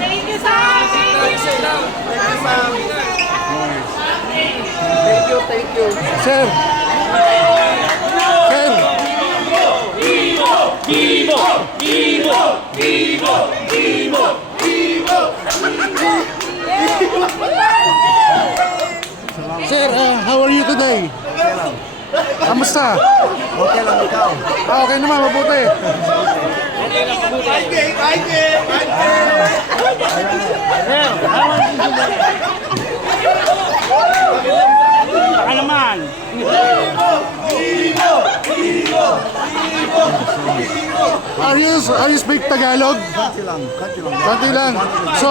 Thank you, sir. Thank you. Sir. Sir, how are you today? Okay lang. Kamusta? Okay lang ikaw. Okay naman, mabuti. Baka naman. Are you speak Tagalog? Konti lang. Konti lang. So,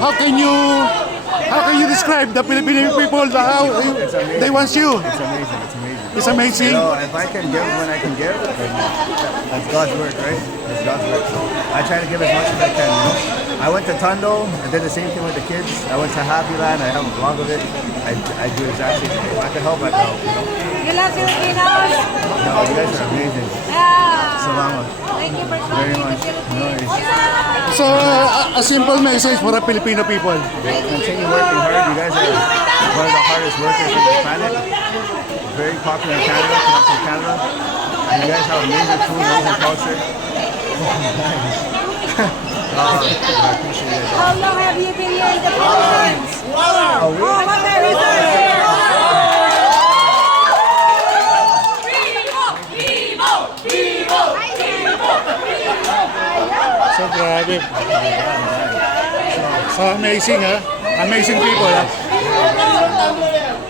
how can you describe the Filipino people, how they want you? It's amazing. It's amazing. So if I can give when I can give, then that's God's work, right? That's God's work. So I try to give as much as I can, you know? I went to Tondo, I did the same thing with the kids. I went to Happy Land, I have a vlog of it. I do exactly the same. If I can help, I can help, you know? You love Filipinos? No, you guys are amazing. Yeah. Salamat. Thank you for Very coming much. to No worries. Philippines. So, a simple message for the Filipino people. Continue working hard. You guys are one of the hardest workers on this planet. Very popular in Canada, come from Canada. And you guys have amazing food, amazing culture. I appreciate you guys. How long have you been here in the Philippines? Oh, what a reason! So, grabe. So, amazing, ha? Amazing people, ha?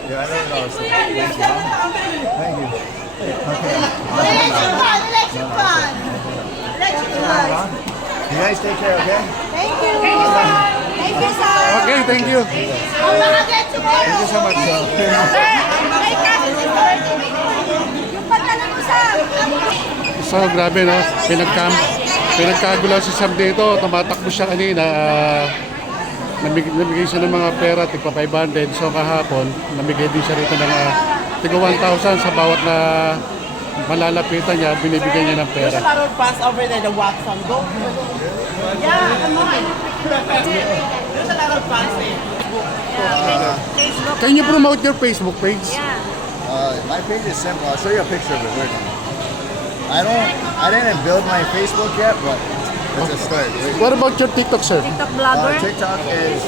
Yeah, I don't know. So, thank you. Okay. You guys take care, okay? Thank you. Thank you, sir. Okay, thank you. Thank you so much. Yung pagdala mo, sir. So, grabe, no? Pinagkagulo si Sam dito. Tumatakbo siya kanina. Namigay siya ng mga pera, tigpa 500. So, kahapon, namigay din siya rito ng tigpa 1,000 sa bawat na malalapitan niya, binibigyan niya ng pera. There's a lot of fans over there that walk from go. Yeah, come on. There's a lot of fans there. Yeah, Facebook. Can you promote your Facebook page? Yeah. My page is simple. I'll show you a picture of it. Wait. I didn't build my Facebook yet, but it's a start. Wait. What about your TikTok, sir? TikTok vlogger. TikTok is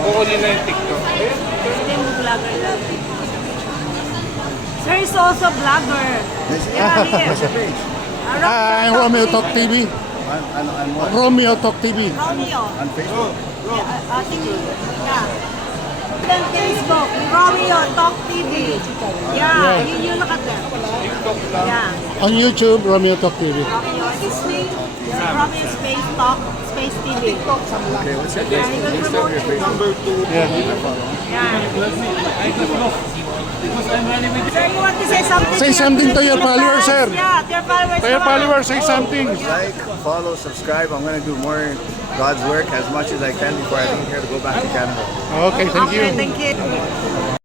Buko nila yung TikTok. Slim vlogger lang. Sir is also vlogger. Yeah, What's your here. page? I'm Romeo Talk TV. On what? Romeo Talk TV. Romeo. On Facebook? Yeah. Then Facebook, Romeo Talk TV. Yeah, yun yung nakatem. Yeah. On YouTube, Romeo Talk TV. Romeo space, Romeo space Talk space TV. Okay, what's your Facebook? Yeah, You still have your Facebook? Yeah. Sir, you want to say something? Say something to your followers, sir. Yeah, to your followers. To your followers, say something. Like, follow, subscribe. I'm gonna do more God's work as much as I can before I leave here to go back to Canada. Okay, thank you. Okay, thank you.